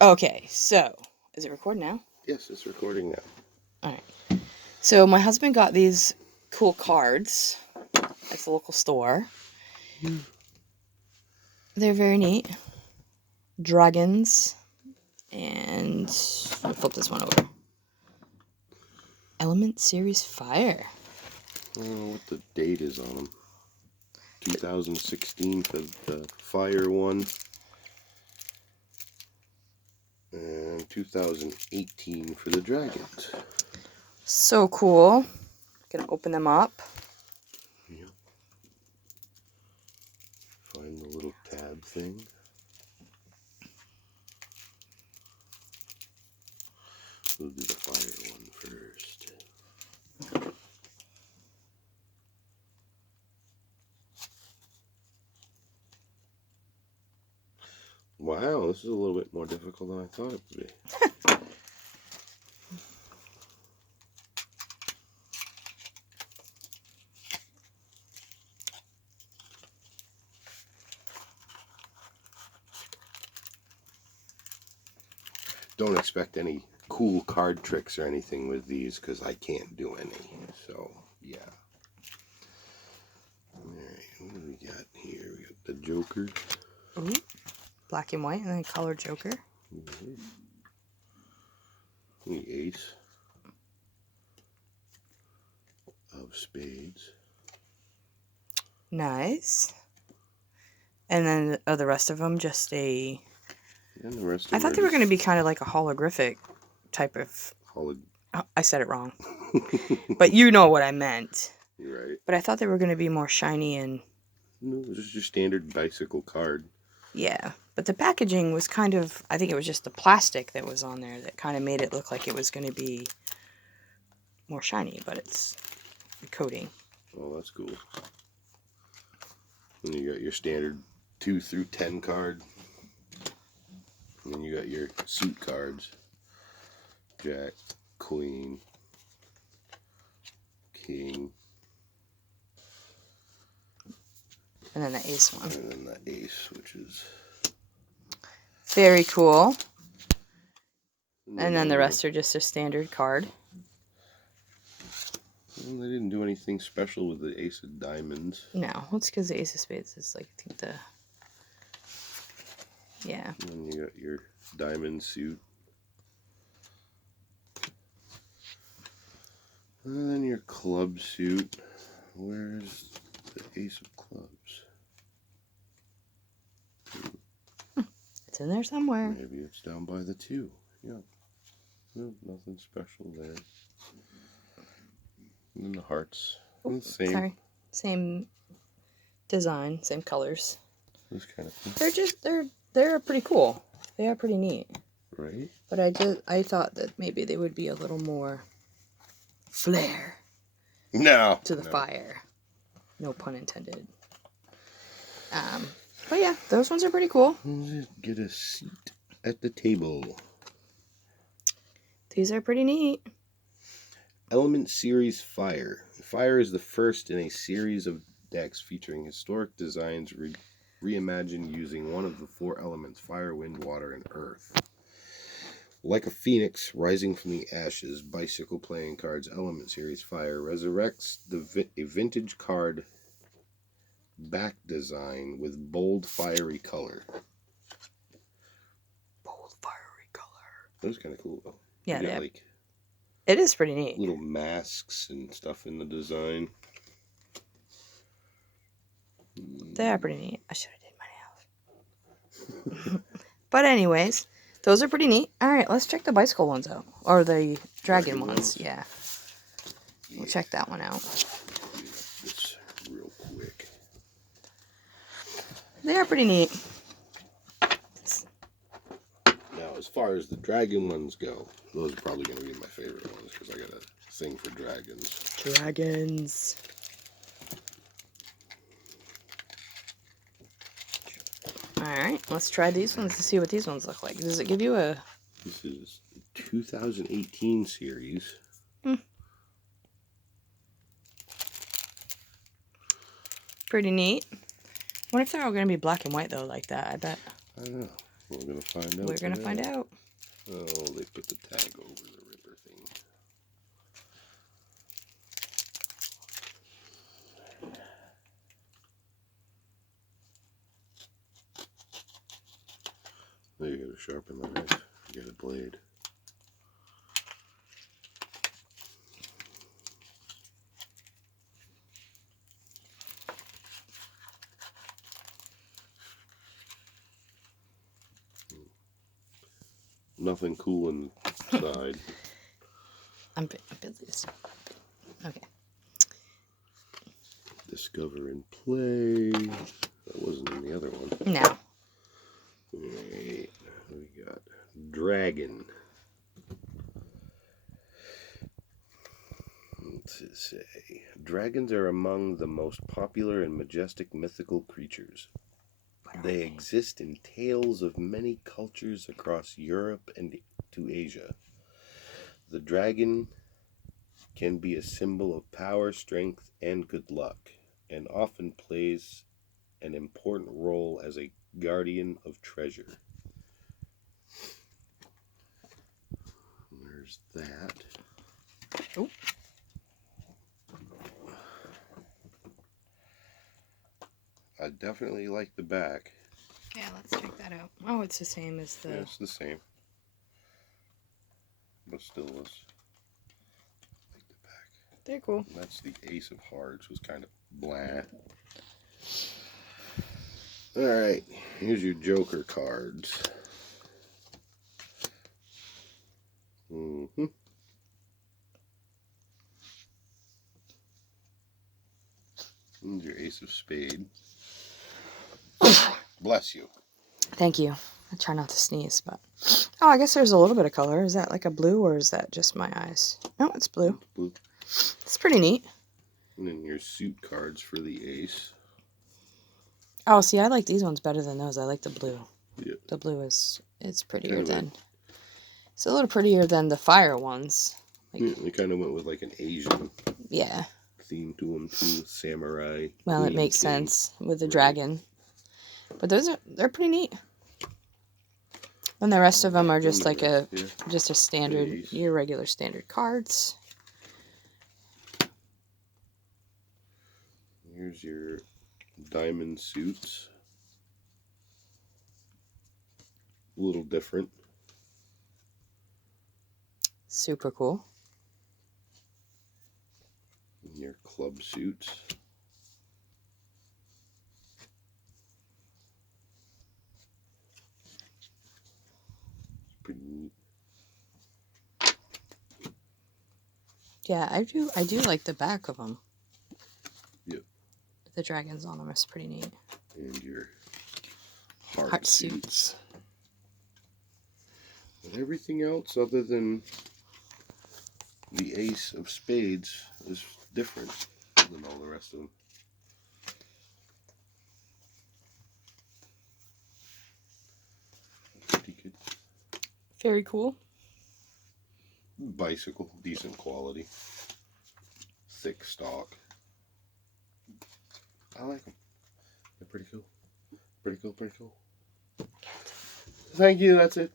Okay, so is it recording now? Yes, it's recording now. All right. So my husband got these cool cards at the local store. They're very neat. Dragons. And I'll flip this one over. Element Series Fire. I don't know what the date is on them. 2016 for the fire one. And 2018 for the dragons. So cool. Gonna open them up. Yep. Find the little tab thing. We'll do the fire one first. Wow, this is a little bit more difficult than I thought it would be. Don't expect any cool card tricks or anything with these because I can't do any. So, yeah. Alright, what do we got here? We got the Joker. Ooh. Black and white and then color Joker. The Ace of Spades. Nice. And then the rest of them just a... And the rest of I thought they were going to be kind of like a holographic type of... I said it wrong. But you know what I meant. You're right. But I thought they were going to be more shiny and... No, this is your standard bicycle card. Yeah. But the packaging was kind of... I think it was just the plastic that was on there that kind of made it look like it was going to be more shiny. But it's the coating. Oh, that's cool. And you got your standard 2 through 10 card. And then you got your suit cards. Jack, Queen, King. And then the Ace one. And then the Ace, which is... Very cool. And then the rest are just a standard card. Well, they didn't do anything special with the Ace of Diamonds. No, it's because the Ace of Spades is like, I think the... Yeah. And then you got your diamond suit. And then your club suit. Where's the Ace of Clubs? It's in there somewhere. Maybe it's down by the 2. Yep. Nope, nothing special there. And then the hearts. Same. Sorry. Same design, same colors. This kind of thing. They're pretty cool. They are pretty neat. Right? But I thought that maybe they would be a little more flair No. to the fire. No pun intended. But yeah, those ones are pretty cool. Get a seat at the table. These are pretty neat. Element Series Fire. Fire is the first in a series of decks featuring historic designs reimagined using one of the 4 elements: fire, wind, water, and earth. Like a phoenix rising from the ashes, Bicycle Playing Cards Element Series Fire resurrects a vintage card back design with bold, fiery color. Bold, fiery color. That was kind of cool, though. Yeah, you got, like, it is pretty neat. Little masks and stuff in the design. They are pretty neat. I should have did my nails. But anyways, those are pretty neat. All right, let's check the bicycle ones out. Or the dragon ones. Yeah. We'll check that one out. This real quick. They are pretty neat. Now, as far as the dragon ones go, those are probably going to be my favorite ones because I got a thing for dragons. Dragons. Alright, let's try these ones to see what these ones look like. Does it give you a... This is the 2018 series. Pretty neat. I wonder if they're all going to be black and white, though, like that. I bet. I don't know. We're gonna find out. We're gonna find out. Oh, they put the tag over the Ripper thing. There you gotta sharpen the knife. You got a blade. Nothing cool inside. I'm busy. Okay. Discover and play. That wasn't in the other one. No. Alright, we got Dragon. What's it say? Dragons are among the most popular and majestic mythical creatures. They exist in tales of many cultures across Europe and to Asia. The dragon can be a symbol of power, strength, and good luck, and often plays an important role as a guardian of treasure. There's that. Oh. I definitely like the back. Yeah, let's check that out. Oh, it's the same as the... Yeah, it's the same. But still was like the back. They're cool. And that's the Ace of Hearts, was kind of blah. Alright, here's your Joker cards. Here's your Ace of Spades. Bless you. Thank you. I try not to sneeze, but... Oh, I guess there's a little bit of color. Is that like a blue, or is that just my eyes? No, it's blue. Blue. It's pretty neat. And then your suit cards for the Ace. Oh, see, I like these ones better than those. I like the blue. Yeah. The blue it's prettier Kinda than... It's a little prettier than the fire ones. Like, Yeah, they kind of went with like an Asian yeah. theme to them too. Samurai. Well, it Queen, makes king. sense with the Right. dragon. But they're pretty neat. And the rest of them are just like a standard, Base. your regular standard cards. Here's your diamond suits. A little different. Super cool. And your club suits. Pretty neat. Yeah, I do like the back of them. Yep. The dragons on them is pretty neat. And your heart, Heart suits. suits. And everything else other than the Ace of Spades is different than all the rest of them. Pretty good. Very cool. Bicycle, decent quality. Thick stock. I like them. They're pretty cool. Pretty cool, pretty cool. Thank you, that's it.